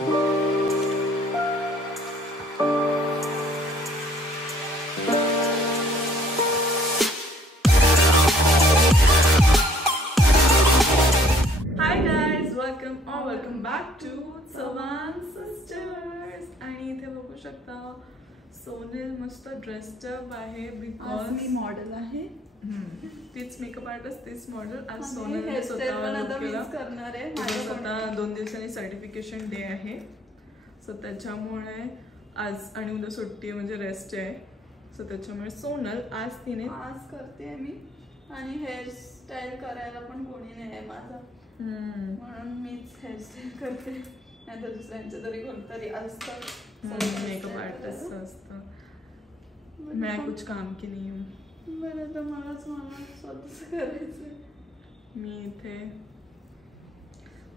Welcome back to Chavan sisters. आणि इथे बघू शकता सोनल मस्त ड्रेस्ड अप आहे बिकॉज मी मॉडेल आहे. तीच मेकअप आर्टिस्ट तीच मॉडेल. आज सोनलने स्वतः 2 दिवसांनी सर्टिफिकेशन डे आहे सो त्याच्यामुळे आज आणि उद्या सुट्टी म्हणजे रेस्ट आहे सो त्याच्यामुळे सोनल आज करते मी. आणि हेअरस्टाईल करायला पण कोणी नाही आहे माझा म्हणून मीच हेअरस्टाईल करते. नाही तर दुसऱ्यांचं तरी कोणतरी असतं मेकअप आर्टिस्ट असतं. मैं कुछ काम की नहीं हूँ. बरं तर मला स्वतःच करायचं. मी इथे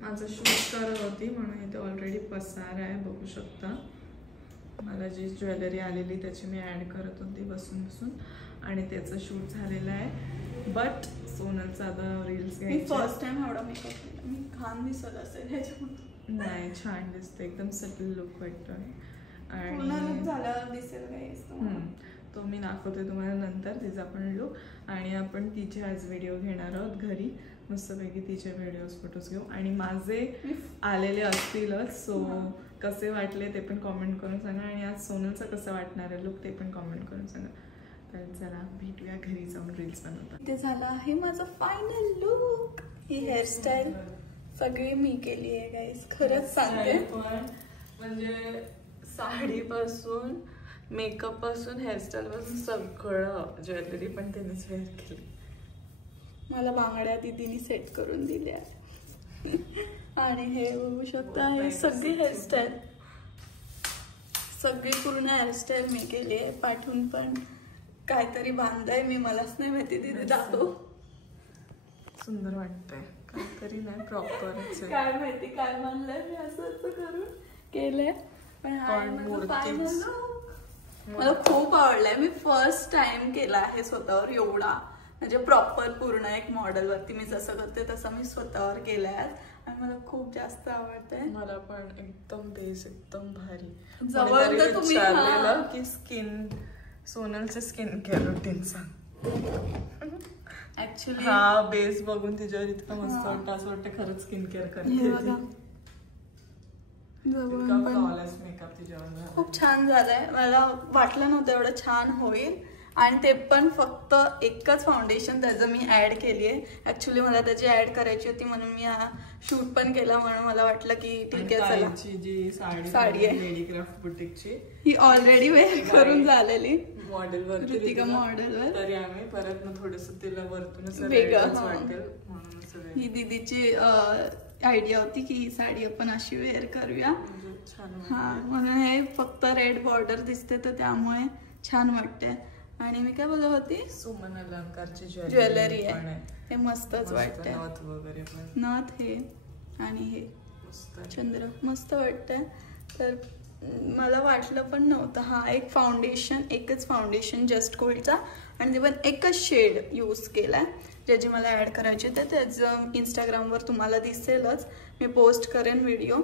माझं शूट करत होती म्हणून इथे ऑलरेडी पसार आहे बघू शकता. मला जी ज्वेलरी आलेली त्याची मी ॲड करत होती बसून बसून आणि त्याचं शूट झालेलं आहे. बट सोनलचा आता रील्स घ्यायचे. फर्स्ट टाइम एवढा मेकअप केला. मी खान दिसत असेल ह्याच्यामध्ये. नाही छान दिसते एकदम सटल लुक वाटतोय आणि पूर्ण लुक झाल्यावर दिसेल काही तो मी दाखवते तुम्हाला नंतर तिचा पण लुक. आणि आपण तिचे आज व्हिडिओ घेणार आहोत घरी मस्तपैकी तिचे व्हिडिओज फोटोज घेऊ आणि माझे आलेले असतीलच. सो कसे वाटले ते पण कॉमेंट करून सांगा आणि आज सोनलचं कसं वाटणार आहे लुक ते पण कॉमेंट करून सांगा. तर चला भेटूया घरी जाऊन रील्स बनवतात. ते झालं आहे माझं फायनल लुक. ही हेअरस्टाईल सगळी मी केली आहे गाईस. खरंच सांगते पण म्हणजे साडीपासून मेकअप पासून हेअरस्टाईल पासून सगळं ज्वेलरी पण त्यांनीच वेअर केली. मला बांगड्या दीदीने सेट करून दिल्या आणि हे बघू शकता हे सगळी हेअरस्टाईल सगळी पूर्ण हेअरस्टाईल मी केली आहे. पाठवून पण काहीतरी बांधताय मी मलाच नाही माहिती. दीदी दाखव. सुंदर वाटतंय काहीतरी नाही प्रॉपरच काय माहिती काय बांधलंय मी असं करून केलंय. पण मला खूप आवडलंय. मी फर्स्ट टाइम केला आहे स्वतःवर एवढा म्हणजे प्रॉपर पूर्ण एक मॉडेल वरती मी जसं करते तसं मी स्वतःवर केलंय आणि मला खूप जास्त आवडतंय. मला पण एकदम बेस एकदम भारी. जवळ तर तुम्ही की स्किन सोनलचे स्किन केअर रुटीन सांग. ऍक्च्युली हा बेस बघून तिच्यावर इतकं मस्त वाटतं असं वाटतं खरंच स्किन केअर करते. खूप छान झालंय. मला वाटलं नव्हतं एवढं छान होईल आणि ते पण फक्त एकच फाउंडेशन त्याचं मी ऍड केली आहे. ऍक्च्युली मला त्याची ऍड करायची होती म्हणून मी हा शूट पण केला. म्हणून मला वाटलं की ठीक आहे चला. जी साडी आहे लेडीक्राफ्ट बुटीकची ही ऑलरेडी वेअर करून झालेली मॉडेलवर कृतिका मॉडेलवर. तरी आम्ही परत मग थोडस तिला वरतूनच वेगळं वाटेल. ही दीदीची आयडिया होती की ही साडी आपण अशी वेअर करूया. हा म्हणून हे फक्त रेड बॉर्डर दिसते तर त्यामुळे छान वाटते. आणि मी काय बोलत होती सुमन अलंकारची ज्वेलरी आहे हे मस्तच वाटतंय. नथ हे आणि हे चंद्र मस्त वाटतंय. तर मला वाटलं पण नव्हतं. हा एक फाउंडेशन एकच फाउंडेशन जस्ट गोल्डचा आणि ते पण एकच शेड यूज केलाय ज्याची मला ऍड करायची तर त्याचं इंस्टाग्रामवर तुम्हाला दिसेलच. मी पोस्ट करेन व्हिडिओ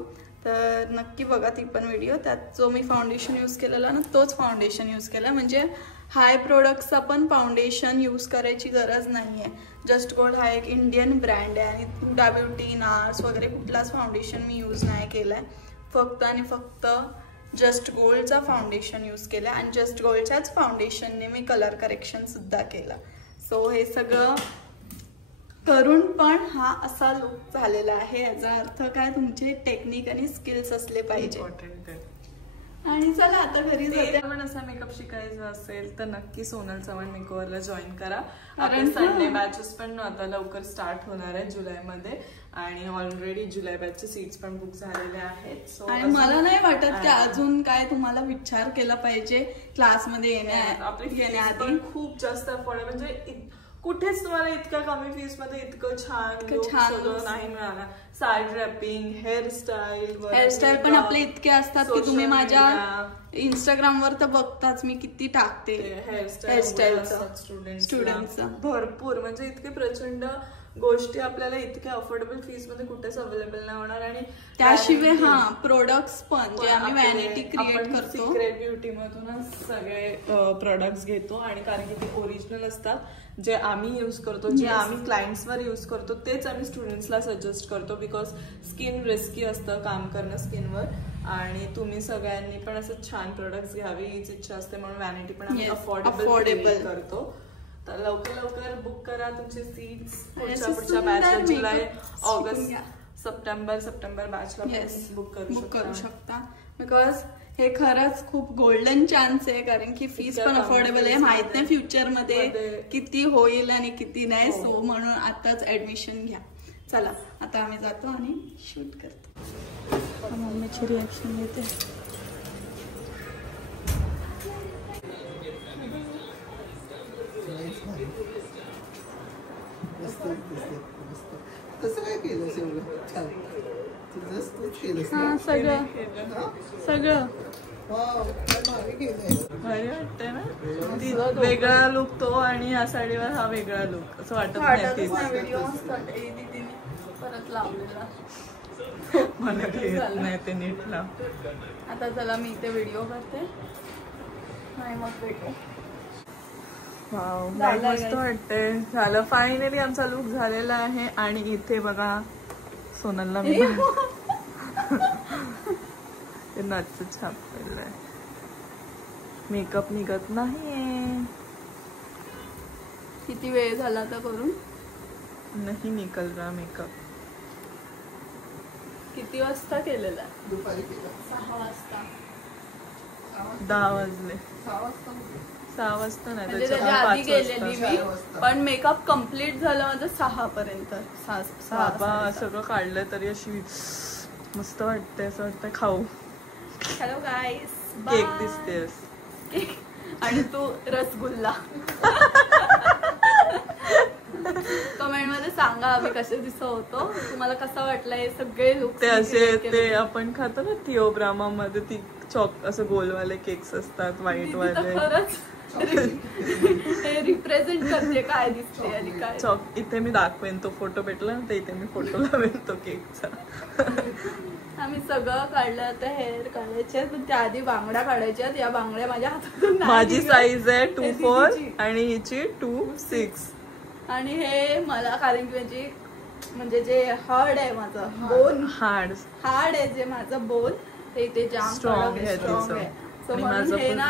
तर नक्की बघा ती पण व्हिडिओ. त्यात जो मी फाउंडेशन यूज केलेला ना तोच फाउंडेशन यूज केला. म्हणजे हाय प्रोडक्टचा पण फाउंडेशन यूज करायची गरज नाही आहे. जस्ट गोल्ड हा एक इंडियन ब्रँड आहे आणि हुडा ब्युटी नार्स वगैरे कुठलाच फाउंडेशन मी यूज नाही केलाय. फक्त आणि फक्त जस्ट गोल्डचा फाउंडेशन यूज केला आणि जस्ट गोल्डच्याच फाउंडेशनने मी कलर करेक्शन सुद्धा केलं. सो हे सगळं करून पण हा असा लुक झालेला आहे. याचा अर्थ काय तुमचे टेक्निक आणि स्किल्स असले पाहिजे. आणि चला आता घरी जाते. पण असा मेकअप शिकायचा असेल तर नक्की सोनल चव्हाण मेकओव्हरला जॉईन करा. कारण संडे बॅचेस पण आता लवकर स्टार्ट होणार आहे जुलैमध्ये आणि ऑलरेडी जुलै बॅचचे सीट्स पण बुक झालेले आहेत. आणि मला नाही वाटत की अजून काय तुम्हाला विचार केला पाहिजे क्लासमध्ये येण्याआधी. खूप जास्त अफोर्डेबल म्हणजे कुठेच तुम्हाला इतक्या कमी फीस मध्ये इतकं छान सगळं नाही मिळालं. साडी रॅपिंग हेअरस्टाईल पण आपले इतके असतात की तुम्ही माझ्या इंस्टाग्रामवर तर बघताच मी किती टाकते हेअरस्टाईल स्टुडंट्स भरपूर म्हणजे इतके प्रचंड गोष्टी आपल्याला इतक्या अफोर्डेबल फीस मध्ये कुठेच अवेलेबल नाही होणार. आणि त्याशिवाय प्रोडक्ट्स पण जे आम्ही व्हॅनिटी क्रिएट करतो, सिक्रेट ब्युटी मधूनच सगळे प्रोडक्ट्स घेतो. आणि कारण की ते ओरिजिनल असतात, जे आम्ही यूज करतो, जे आम्ही क्लायंट्सवर यूज करतो तेच आम्ही स्टुडंट्सला सजेस्ट करतो. बिकॉज स्किन रिस्की असतं काम करणं स्किनवर. आणि तुम्ही सगळ्यांनी पण असं छान प्रोडक्ट्स घ्यावे हीच इच्छा असते, म्हणून व्हॅनिटी पण आम्ही अफोर्डेबल करतो. तर लवकर बुक करा तुमचे सीट्स. पुढच्या बॅचला जुलै, ऑगस्ट, सप्टेंबर बॅचला बुक करू शकता. बिकॉज हे खरंच खूप गोल्डन चान्स आहे, कारण की फीस पण अफोर्डेबल आहे. माहित नाही फ्युचर मध्ये किती होईल आणि किती नाही. सो म्हणून आताच ऍडमिशन घ्या. चला आता आम्ही जातो आणि शूट करतो. मम्मीची रिॲक्शन घेते. सगळं भारी वाटतंय ना. वेगळा लुक तो आणि या साडीवर हा वेगळा लुक असं वाटत नाही. परत लावलेला मला घेत नाही ते नीट लाव. आता चला मी इथे व्हिडिओ करते नाही मग भेटू. वाव मस्त वाटतंय. झालं फायनली आमचा लुक झालेला आहे. आणि इथे बघा सोनलला मी ते नच छापलेलं. मेकअप निघत नाहीये. किती वेळ झाला आता करून? नाही निकल रहा मेकअप. किती वाजता केलेला? दुपारी केला. 6 वाजता. 10 वाजले. 6 वाजता नाही म्हणजे त्याच्या आधी गेलेली मी, पण मेकअप कम्प्लीट झालं माझं 6 पर्यंत. 6 सगळं काढलं तरी अशी मस्त वाटते. असं वाटतं खाऊ. हॅलो गाईस, केक दिसतेस आणि तू रसगुल्ला. कमेंट मध्ये सांगा आम्ही कसे दिसत होतो, तुम्हाला कसा वाटला हे सगळे लुक. ते असे ते आपण खातो ना थिओ ब्रामा मध्ये ती चॉक असं गोलवाले केक्स असतात व्हाईट वाले. खरंच हे रिप्रेझेंट करते काय दिसते आणि काय. चॉक इथे मी दाखवेन, तो फोटो भेटला ना तर इथे मी फोटो लावेन तो केकचा. आम्ही सगळं काढलं. आता हेअर काढायचे पण त्याआधी बांगड्या काढायच्या. या बांगड्या माझ्या हातातून माझी साईज आहे 2.4 आणि हिची 2.6. आणि हे मला कारण की म्हणजे जे हार्ड आहे माझं बोन, हार्ड आहे जे माझं बोन ते जाम स्ट्रॉंग आहे. सो म्हणून हे ना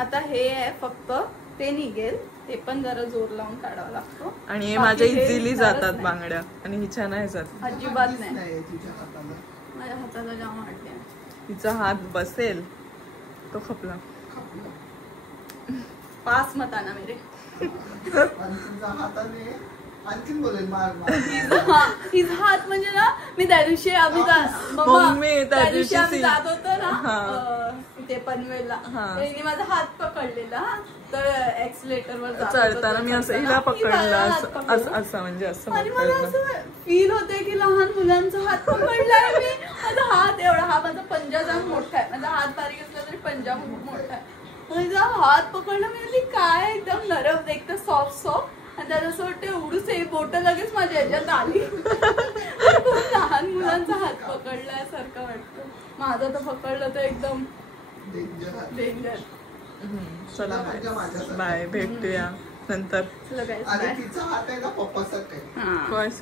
आता हे आहे फक्त ते निघेल. ते पण जरा जोर लावून काढावा लागतो. आणि हे माझ्या इझिली जातात बांगड्या आणि हिच्या नाही जात अजिबात नाही. माझ्या हाताला जाम वाटते. तिचा हात बसेल तो खपला. पास मताना मेरे. हिचा हात म्हणजे ना मी त्या दिवशी आम्ही जात होतो ना तिथे पनवेलला, तिने माझा हात पकडलेला. तर एक्सलेटर वर चढताना मी असं हिला पकडलं असं म्हणजे असं. आणि मला असं फील होते की लहान मुलांचा हात पकडलाय मी. माझा हात एवढा, हा माझा पंजा जाम मोठा आहे. माझा हात बारीक असला तरी पंजा खूप मोठा आहे. माझा हात पकडला मी काय एकदम नरम, एकदम सॉफ्ट आणि त्याला असं वाटतं एवढूच हे बोट लगेच माझ्या ह्याच्यात आली. लहान मुलांचा हात पकडल्यासारखं वाटतं. माझा तर पकडलं तर एकदम डेंजर. चला बाय, भेटूया नंतर.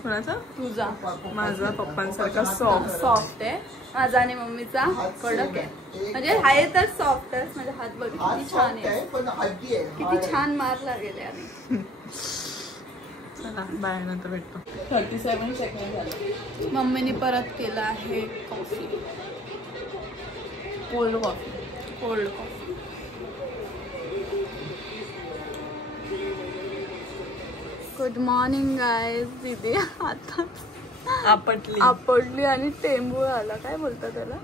कोणाचा? तुझा. माझा पप्पांसारखा सॉफ्ट आहे. माझा आणि मम्मीचा कडक आहे. म्हणजे आहे तर सॉफ्टच. माझा हात बघ किती छान आहे, किती छान मार लागेल आणि. चला बाय, नंतर भेटतो. 37 सेकंड झाले. मम्मीने परत केला आहे coffee, cold coffee. Good morning guys. दीदी आता आपडली आणि टेंबू आला. काय बोलतात त्याला?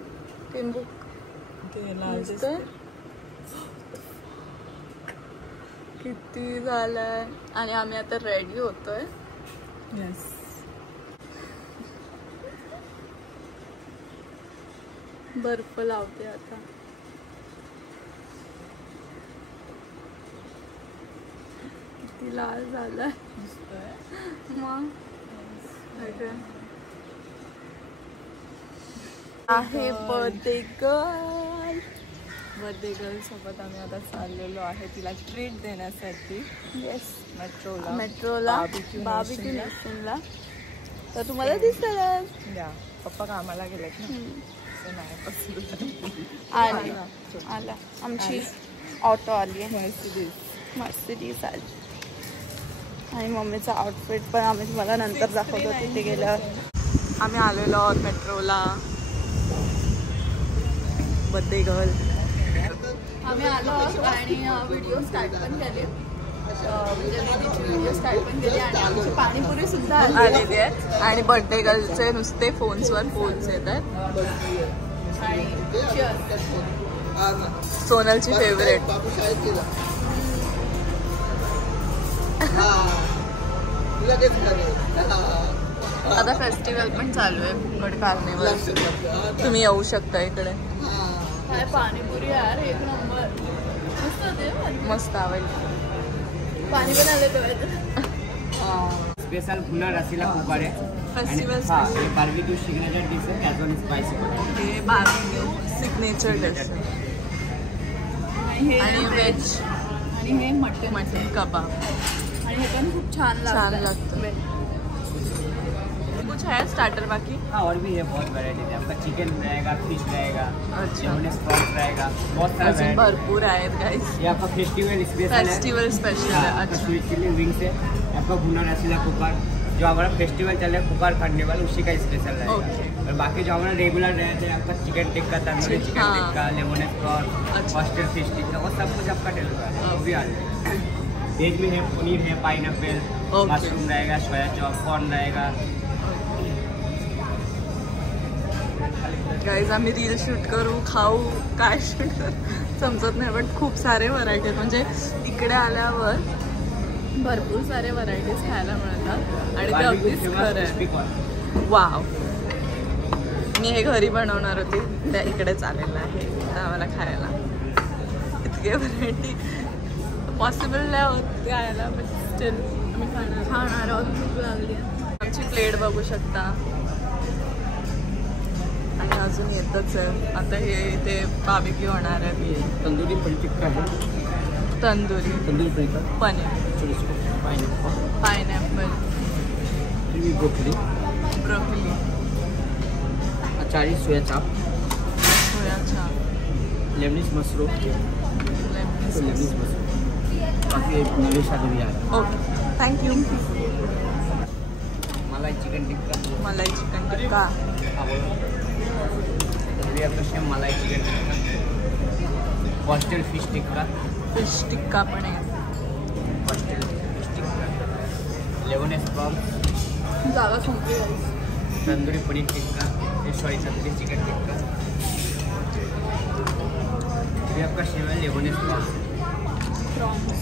टेंबू. किती झालंय. आणि आम्ही आता रेडी होतोय. येस. बर्फ लावते आता. किती लाल झालाय मग. आहे बर्थडे गर्ल. बर्थडे गर्ल सोबत आम्ही आता चाललेलो आहे तिला ट्रीट देण्यासाठी. येस, मेट्रोला बार्बेक्यू नेशनला. तर तुम्हाला दिसलं या पप्पा कामाला गेलेत ना, आला आमची ऑटो आली आहे. मर्सिडीज आली. आणि मम्मीचा आउटफिट पण आम्ही तुम्हाला नंतर दाखवतो तिथे गेल्यावर. आम्ही आलेलो आहोत मेट्रोला. बर्थडे गर्ल आम्ही आलो आहोत आणि व्हिडिओ स्टार्ट पण केले. म्हणजे दीदीची व्हिडिओ स्टार्ट पण केली आणि आमची पाणीपुरी सुद्धा आलेली आहे. आणि बर्थडे गर्लचे नुसते फोन्सवर फोन्स येत आहेत. आणि सोनलची फेवरेट. आता फेस्टिवल पण चालू आहे कुकड कार्निवल. तुम्ही येऊ शकता इकडे. काय पाणीपुरी यार, एक नंबर. मस्त होते. मस्त आवडली. पाणी पण आलं तेव्हा. स्पेशल भुना रसीला कुकर है फेस्टिवल. हाँ, ये बारबेक्यू सिग्नेचर डिश है, एज वन स्पाइसी कुकर. हे बार्बेक्यू सिग्नेचर डिश आणि व्हेज आणि हे मटन कबाब. आणि हे पण खूप छान लागतं. कुछ है स्टार्टर बाकी? हाँ, और भी है बहुत वैरायटी है. आपका चिकन रहेगा, फिश रहेगा, लेमनेस प्रॉन्स रहेगा, बहुत सारा वैरायटी भरपूर आहेत गाइस. ये आपका फेस्टिवल स्पेशल है. फेस्टिवल स्पेशल है. अच्छा, स्वीट चिली विंग्स है. आपका भुना रसीला कुकर जो हमारा फेस्टिवल चल रहा है कुकर कार्निवल, उसी का स्पेशल रहेगा. और बाकी जो हमारा रेगुलर रहते हैं आपका चिकन टिक्का, तंदूरी चिकन टिक्का, लेमनेस प्रॉन्स, ऑयस्टर फिश टिक्का, वो सब कुछ आपका डिलीवर है. वो भी आ जाएगा. वेज में है पनीर है, पाइनएप्पल, मशरूम रहेगा, सोया चॉप, कॉर्न रहेगा. गाईज आम्ही रील शूट करू, खाऊ, काय शूट करू समजत नाही. बट खूप सारे व्हरायटी आहेत. म्हणजे इकडे आल्यावर भरपूर सारे व्हरायटीज खायला मिळतात आणि ते अगदीच खरं आहे. वाव. मी हे घरी बनवणार होती, त्या इकडेच आलेलं आहे आम्हाला खायला. इतके व्हरायटी पॉसिबल नाही होत खायला, बट स्टील आम्ही खाणार आहोत. भूक लागली आहे. आमची प्लेट बघू शकता. आणि अजून येतच आहे. आता हे इथे बार्बेक्यू होणार आहे. तंदूरी पनीर टिक्का है. तंदूरी टिक्का, पनीर, पाइनएप्पल, ब्रोकली, अचारी, सोया चाप, लेमनीस मशरूम, काफ़ी नवे शादी भी आ रहा है. Okay, thank you. मलाई चिकन टिक्का. ये आपका शेम मलाई चिकन टिक्का. ऑयस्टर फिश टिक्का पण आहे. ऑयस्टर फिश टिक्का, लेमनेस प्रॉन्स, जागा संपली. तंदूरी पनीर टिक्का, सॉरी तंदूरी चिकन टिक्का. ये आपका शेम है लेमनेस प्रॉन्स.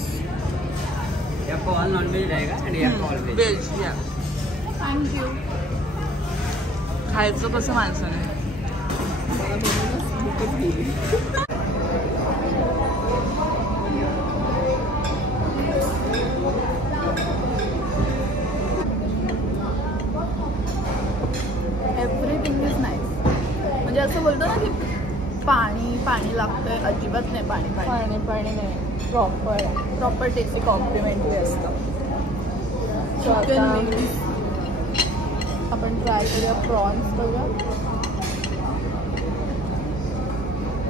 ये आपको ऑल नॉन वेज रहेगा एंड ये आपका ऑल वेज. या थँक्यू. खायचं कसं माणसाने. Everything is nice. म्हणजे असं बोलतो ना की पाणी पाणी लागतंय, अजिबात नाही. पाणी पाणी पाणी नाही. प्रॉपर टेस्टी कॉम्प्लिमेंटरी असतं. चिकन विंग्स आपण ट्राय करूया. प्रॉन्स बघा.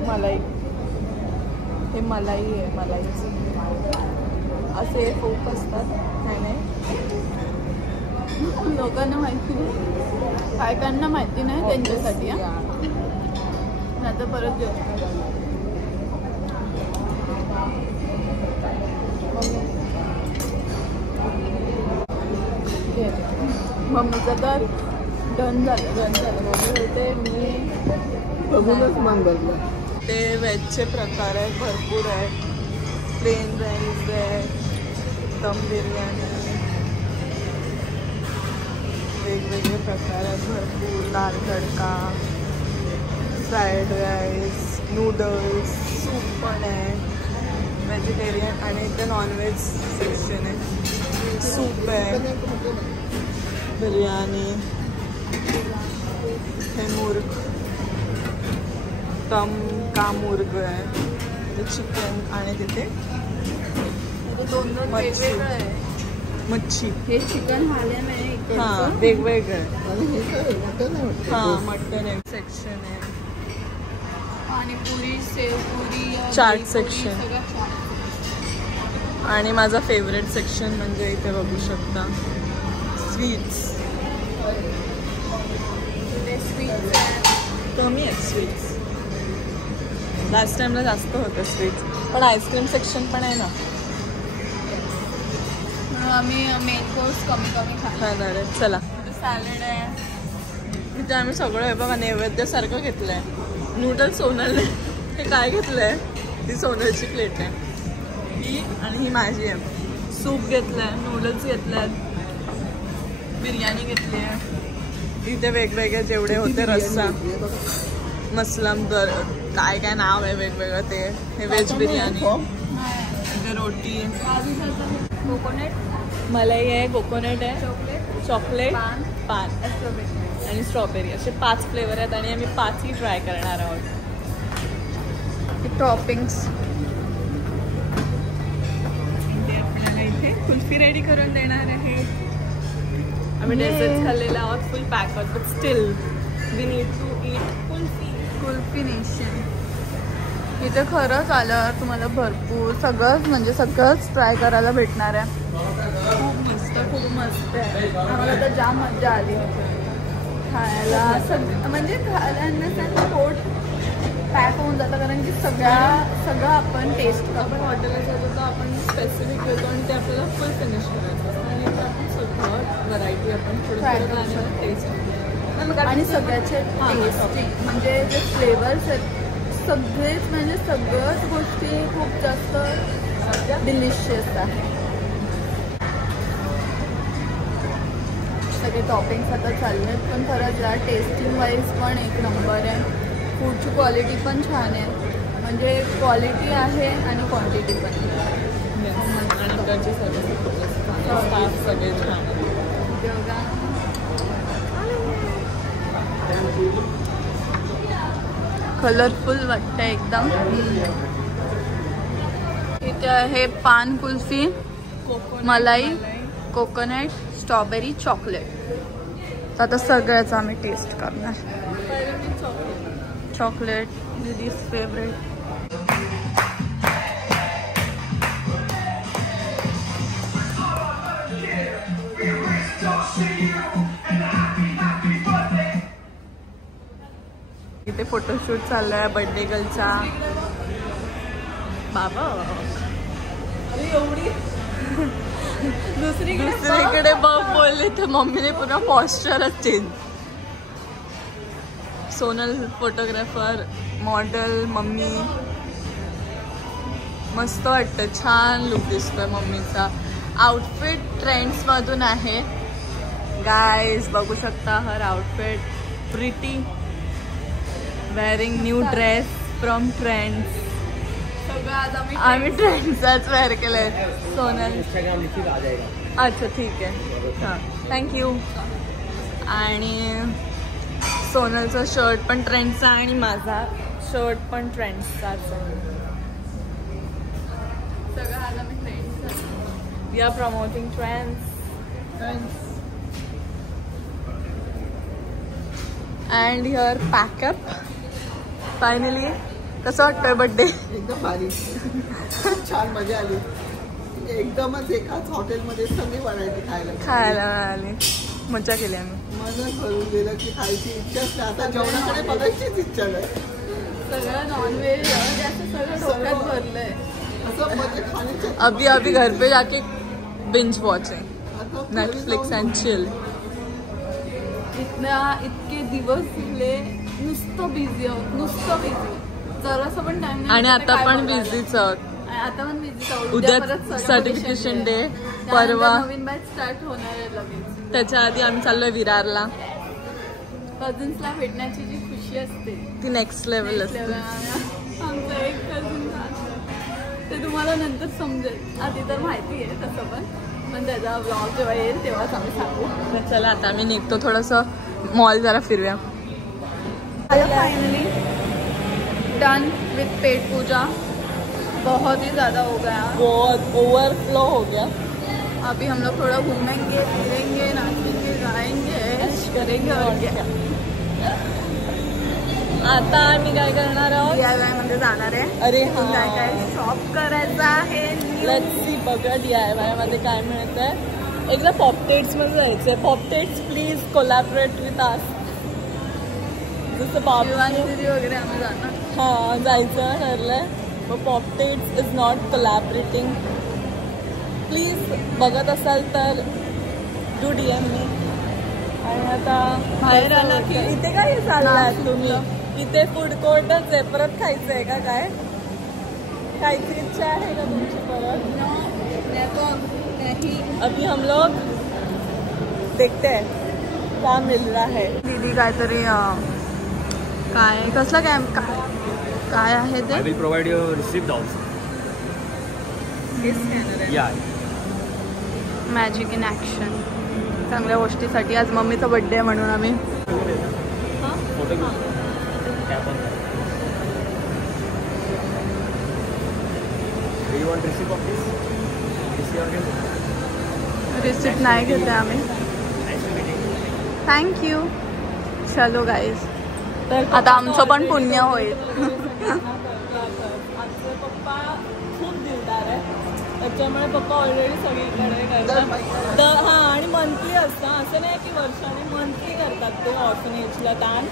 मलाई, हे मलाई आहे. मलाईचं असे फोक असतात. नाही लोकांना माहिती नाही, काय कायांना माहिती नाही त्यांच्यासाठी. नाही तर परत देऊ. मम्मीचं तर डन झालं. मम्मी बोलते मी बघूनच मन भरलं. ते व्हेजचे प्रकार आहेत, भरपूर आहेत. प्लेन राईस आहे, दम बिर्याणी, वेगवेगळे प्रकार आहेत भरपूर. दाल तडका, फ्राईड राईस, नूडल्स, सूप पण आहे. व्हेजिटेरियन आणि इथे नॉनव्हेज सेक्शन आहे. सूप आहे. बिर्याणी, हे मुर्ग, दम का मुर्ग आहे, ते चिकन आणि तिथे दोन वेगवेगळं आहे. मच्छी. हे चिकन हाल्या नाही. हा वेगवेगळं आहे. हा मटन एक सेक्शन आहे. आणि पुरी, सेवपुरी, चाट सेक्शन. आणि माझा फेवरेट सेक्शन म्हणजे इथे बघू शकता स्वीट्स. कमी आहेत स्वीट्स. लास्ट टाइमला जास्त होतं स्वीट्स. पण आईस्क्रीम सेक्शन पण आहे ना. आम्ही मेन कोर्स कमी खाणार आहे. चला. सॅलड आहे. इथे आम्ही सगळं हे बघा नैवेद्यासारखं घेतलंय. नूडल्स सोनलने हे काय घेतलंय, ती सोनलची प्लेट आहे ही आणि ही माझी आहे. सूप घेतलंय, नूडल्स घेतल्यात, बिर्याणी घेतली आहे. इथे वेगवेगळे जेवढे होते रस्सा, मसलम तर काय काय नाव आहे वेगवेगळं. ते हे व्हेज बिर्याणी, इथे रोटी, कोकोनट, मलाई आहे, कोकोनट आहे, चॉकलेट, पान आणि स्ट्रॉबेरी असे 5 फ्लेवर आहेत आणि आम्ही 5ही ट्राय करणार आहोत. टॉपिंग्स ते आपल्याला इथे कुल्फी रेडी करून देणार आहे. आम्ही डेझर्ट खाल्लेला आहोत, फुल पॅक आहोत, but still we need to eat kulfi nation. इथे खरंच आल्यावर तुम्हाला भरपूर सगळंच म्हणजे सगळंच ट्राय करायला भेटणार आहे. खूप मस्त आहे. आम्हाला तर जाम मजा आली खायला. म्हणजे खायला पोट पॅक होऊन जातं कारण की सगळं आपण टेस्ट करतो. आपण हॉटेलला जातो तर आपण स्पेसिफिक घेतो आणि ते आपल्याला फुल फिनिश करायचं आणि ते आपण सगळं व्हरायटी आपण थोडं टेस्ट आणि सगळ्याचे टेस्टी म्हणजे जे फ्लेवर्स आहेत सगळेच म्हणजे सगळ्याच गोष्टी खूप जास्त डिलिशियस आहे. सगळे टॉपिंग्स आता चालले आहेत पण खरंच या टेस्टिंग वाईज पण एक नंबर आहे. फूडची क्वालिटी पण छान आहे म्हणजे क्वालिटी आहे आणि क्वांटिटी पण. आणि इकडचे सगळे छान कलरफुल वाटतं एकदम. इथे आहे पान कुल्फी, मलाई, कोकोनट, स्ट्रॉबेरी, चॉकलेट. आता सगळ्याचा आम्ही टेस्ट करणार. चॉकलेट दीदीज फेवरेट. इथे फोटोशूट चाललाय बर्थडे गर्लचा. बाबा एवढी दुसरीकडे बघ बोलले तर मम्मीने पुन्हा पॉस्चरच change. Sonal photographer, model, mummy. मस्त वाटतं, छान लुक दिसतोय मम्मीचा. आउटफिट ट्रेंड्स मधून आहे गाइस, बघू शकता her outfit pretty. Wearing new dress from Trends. आम्ही ट्रेंड्सच वेअर केलंय. सोनल अच्छा ठीक आहे, हां थँक्यू. आणि सोनलचा शर्ट पण ट्रेंड्सचा आणि माझा शर्ट पण ट्रेंड्सचाच आहे. सगळं आज आम्ही trends. We are promoting trends. And here pack up finally. कसं वाटतंय बर्थडे? एकदम भारी, खूप छान मजा आली. एकदमच एकाच हॉटेलमध्ये सगळी व्हरायटी खायला मिळाली. मजा केली आम्ही. मन करून गेलं की खायची इच्छाच नाही. आता जेवणाकडे बघायचीच इच्छा नाही. सगळं नॉनव्हेज सगळं डोक्यात भरलंय. असं म्हणजे खाण्याचं. अभी घर पे जाके binge watching Netflix and chill. इतके दिवस झाले नुसतं बिझी आहोत, नुसतं बिझी. जरासं पण टाइम नाही. आणि आता पण बिझीच आहोत. आता पण बिझीच आहोत. उद्या सर्टिफिकेशन डे, परवा नवीन बॅच स्टार्ट होणार आहे लगेच. त्याच्या आधी आम्ही चाललोय विरारला. कझिन्सला भेटण्याची जी खुशी असते ती नेक्स्ट लेवल असते. आमचं एक कझिन ते तुम्हाला नंतर समजेल. आधी तर माहिती आहे तसं पण पण त्याचा ब्लॉग जेव्हा येईल तेव्हाच आम्ही सांगू. तर चला आता आम्ही निघतो, थोडंसं मॉल जरा फिरूया. फाइनली डन विथ पेट पूजा. बहुत ही ज़्यादा हो गया, बहुत ओवरफ्लो हो गया. अभी हम लोग थोड़ा घूमेंगे फिरेंगे नाचेंगे गाएंगे करेंगे और क्या. आता आम्ही काय करणार आहोत, DIY मध्ये जाणार आहे. अरे काय काय शॉप करायचं आहे. लेट्स सी बघा DIY मध्ये काय मिळतंय. एकदा पॉपटेट्स मध्ये जायचंय. पॉपटेट्स प्लीज कोलॅबरेट विथ अस. जसं शिवानी दीदी वगैरे आम्ही जाणार. हा जायचं ठरलंय. मग पॉपटेट्स इज नॉट कोलॅबरेटिंग. प्लीज बघत असाल तर डू DM मी. आणि आता बाहेर आला की इथे काय चाललाय तुम्ही? इथे फूड कोर्टच आहे. परत खायचं आहे का काय? खायची इच्छा आहे का तुमची परत? अभी हम लोग देखते हैं क्या मिल रहा है. दीदी काहीतरी काय कसलं काय आहे ते. I will provide you receipt also. Yeah. Magic in action. चांगल्या गोष्टीसाठी. आज मम्मीचा बर्थडे आहे म्हणून आम्ही फोटो घेऊ. Tap on that. Do you want receipt of this? Receipt नाही घेते आम्ही. Nice to meet you. Thank you. चलो गाईज, आता आमचं पण पुण्य होईल. आमचे पप्पा खूप दिलदार आहे. त्याच्यामुळे पप्पा ऑलरेडी सगळीकडे करतात. हा आणि मंथली असतं. असं नाही की वर्षाने मंथली करतात ते ऑर्फनेजला दान.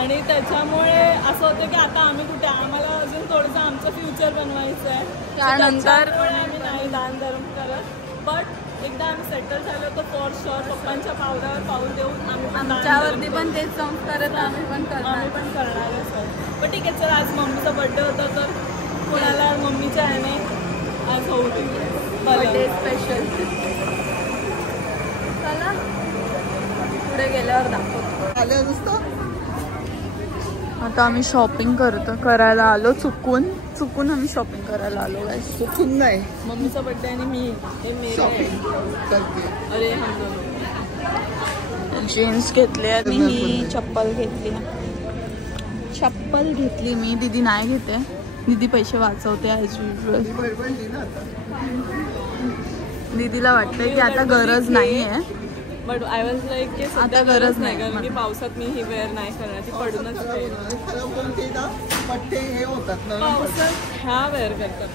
आणि त्याच्यामुळे असं होतं की आता आम्ही कुठे, आम्हाला अजून थोडंसं आमचं फ्युचर बनवायचं आहे. त्यानंतर आम्ही नाही दान धर्म करत. बट एकदा आम्ही सेटल झालो तर फॉर शुअर पप्पांच्या पावलावर पाऊल देऊन आमच्यावरती पण तेच संस्कार आहेत. आम्ही पण करणार आहे सर. पण ठीक आहे, चल आज मम्मीचा बर्थडे होता तर कोणाला मम्मीच्या ह्याने आज होऊ दे बर्थडे स्पेशल. चला पुढे गेल्यावर दाखवतो. आलं नुसतं आता आम्ही शॉपिंग करायला आलो. चुकून आम्ही शॉपिंग करायला आलो. चुकून नाही, मम्मीचा बर्थडे आणि मी हे मेरे शॉपिंग करते. अरे हम दोनों जीन्स घेतले आणि ही चप्पल घेतली मी. दीदी नाही घेते. दीदी पैसे वाचवते ॲज युजल. बडबडली ना आता. दीदीला वाटतंय की आता गरज नाही आहे. बट आय वॉज लाईक की आता गरज नाही. कारण की पावसात मी ही वेअर नाही करणार. ती पडूनच जाईल. खरं बोलते ना, पट्टे हे होतात ना पावसात ह्या वेअर करतात.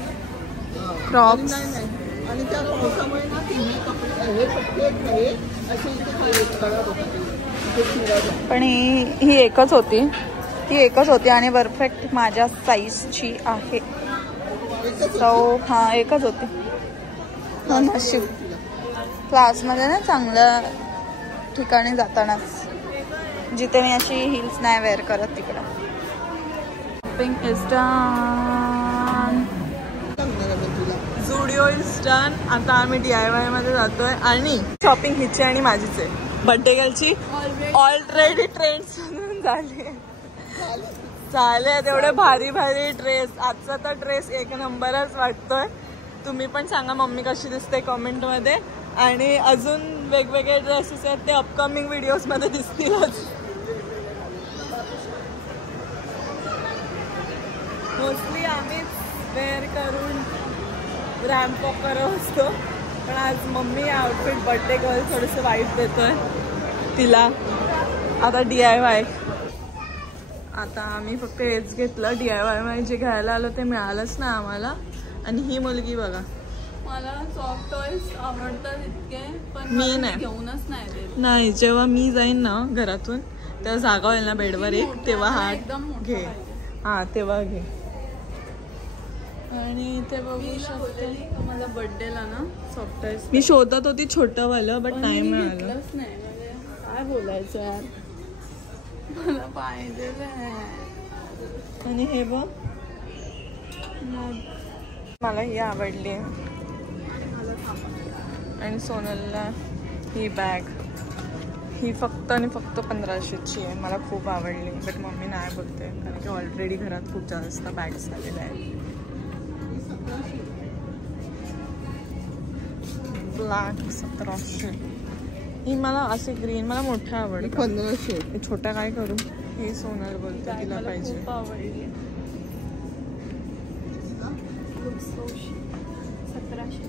क्रॉप्स. नाही. आणि त्या पावसामुळे ना तिन्ही कपडे हे पट्टे खरे असे इथे खराब होतात. पण ही एकच होती आणि परफेक्ट माझ्या साईजची आहे. सो हां एकच होती. हो नशीब. क्लासमध्ये ना चांगल्या ठिकाणी जातानाच, जिथे मी अशी हिल्स नाही वेअर करत तिकडं. Shopping is done. Zudio is done. आता आम्ही DIY मध्ये जातोय आणि शॉपिंग हिची आणि माझीच आहे. बर्थडे गर्लची ऑलरेडी ट्रेंड्स झाले तेवढे भारी ड्रेस. आजचा तर ड्रेस एक नंबरच वाटतोय. तुम्ही पण सांगा मम्मी कशी दिसते कमेंटमध्ये. आणि अजून वेगवेगळे ड्रेसेस आहेत ते अपकमिंग व्हिडिओजमध्ये दिसतीलच. मोस्टली आम्हीच वेअर करून रॅम्प वॉक करत असतो. पण आज मम्मी आउटफिट बर्थडे गर्ल थोडंसं वाईट देतोय तिला. आता DIY. आता आम्ही फक्त हेच घेतलं. DIY मध्ये जे घ्यायला आलो ते मिळालंच ना आम्हाला. आणि ही मुलगी बघा, मला सॉफ्ट टॉयज आवडतात इतके, पण मी नाही घेऊनच नाही. जेव्हा मी जाईन ना घरातून तेव्हा जागा होईल ना बेडवर एक, तेव्हा हा घे. हा तेव्हा घे. आणि ते बघू शकते मला बर्थडेला ना सॉफ्ट टॉयज मी शोधत होती छोटंवालं, बट नाही मिळालं. नाही म्हणजे काय बोलायचं यार, मला पाहिजे. आणि हे बघ मला ही आवडली. आणि सोनलला ही बॅग, ही फक्त आणि फक्त 1500ची आहे. मला खूप आवडली, बट मम्मी नाही बोलते कारण की ऑलरेडी घरात खूप जास्त बॅग्स आलेल्या आहेत. ब्लॅक 1700. ही मला असे ग्रीन मला मोठ्या आवडतात. 1500. हे छोट्या काय करू? हे सोनल बोलते तिला पाहिजे. खूप आवडली. 1700.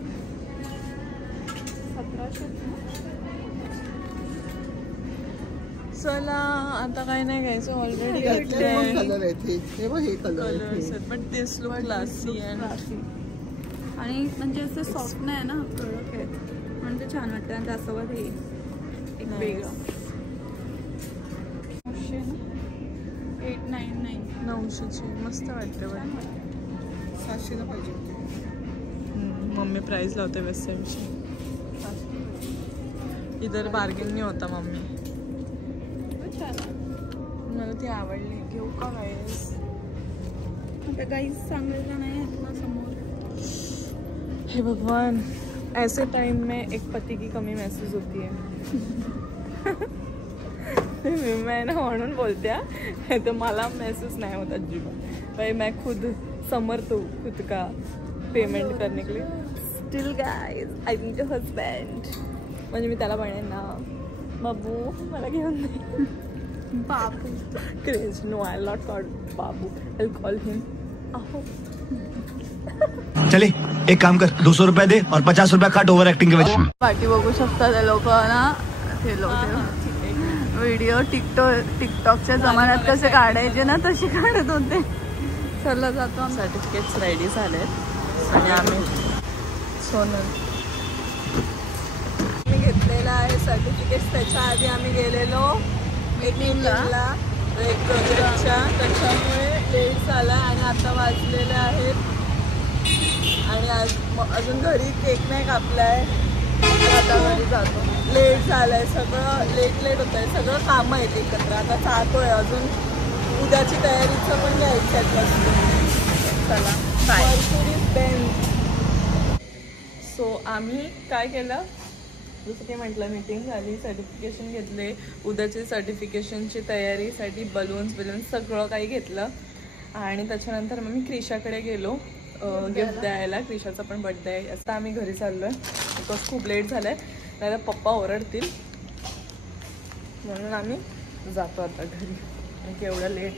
चला आता काय नाही घ्यायचं, ऑलरेडी कलर घेतलंय. आहेत हे बघ, हे colour but this look classy आणि म्हणजे असं सॉफ्ट नाही ना प्रोडक्ट आहे म्हणजे छान वाटतं. आणि त्यासोबत हे एक वेगळं 899 900ची मस्त वाटते बरं. 700ला पाहिजे. मम्मी प्राइस लावते वेस्टर्नची. इधर बार्गेन नाही होता मम्मी. मला ती आवडली. घेऊ का गाईस? आता गाईस सांगायचं नाही इतना समोर. हे भगवान, ऐसे टाइम में एक पति की कमी महसूस होती है. मैं ना म्हणून बोलते तो मला महसूस नाही होता अजिबात. भाई मैं खुद समर्थ हूँ खुद का पेमेंट करने के लिए. Still guys I think your husband म्हणजे मी त्याला म्हणेन ना बाबू मला घेऊन दे. बाबू craze. No I not call बाबू, आई कॉल हिम अहो. चले एक काम कर, 200 रुपए दे और 50 रुपया काट ओवर एक्टिंग के वजह. पाठी बघू शकता ते लोक ना. ते लोक व्हिडिओ टिकटॉकच्या जमान्यात कसे काढायचे ना तसे काढत होते. चला जातो आम्ही. सर्टिफिकेट्स रेडी झाले आणि आम्ही सोनल मी घेतलेला आहे सर्टिफिकेट्स. त्याच्या आधी आम्ही गेलेलो मीटिंगला एक प्रोजेक्टच्या, त्याच्यामुळे लेट झाला आणि आता वाजलेले आहेत आणि आज अजून घरी केक नाही कापलाय. आता घरी जातो. लेट झालंय सगळं, लेट होत आहे. सगळं कामं आहेत एकत्र. आता जातोय. अजून उद्याची तयारीचं पण घ्यायचं आहे. चला बाय. सो आम्ही काय केलं, जसं की म्हटलं मीटिंग झाली, सर्टिफिकेशन घेतले, उद्याची सर्टिफिकेशनची तयारीसाठी बलून्स सगळं काही घेतलं. आणि त्याच्यानंतर मग मी क्रिशाकडे गेलो गिफ्ट द्यायला. क्रिशाचा पण बर्थडे आहे. असं आम्ही घरी चाललो आहे बिकॉज खूप लेट झालं आहे, नाही तर पप्पा ओरडतील. म्हणून आम्ही जातो आता घरी. की एवढं लेट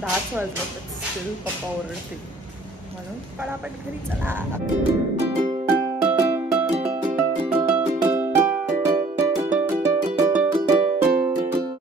10 वाजलं तर स्टील पप्पा ओरडतील, म्हणून पटापट घरी चला.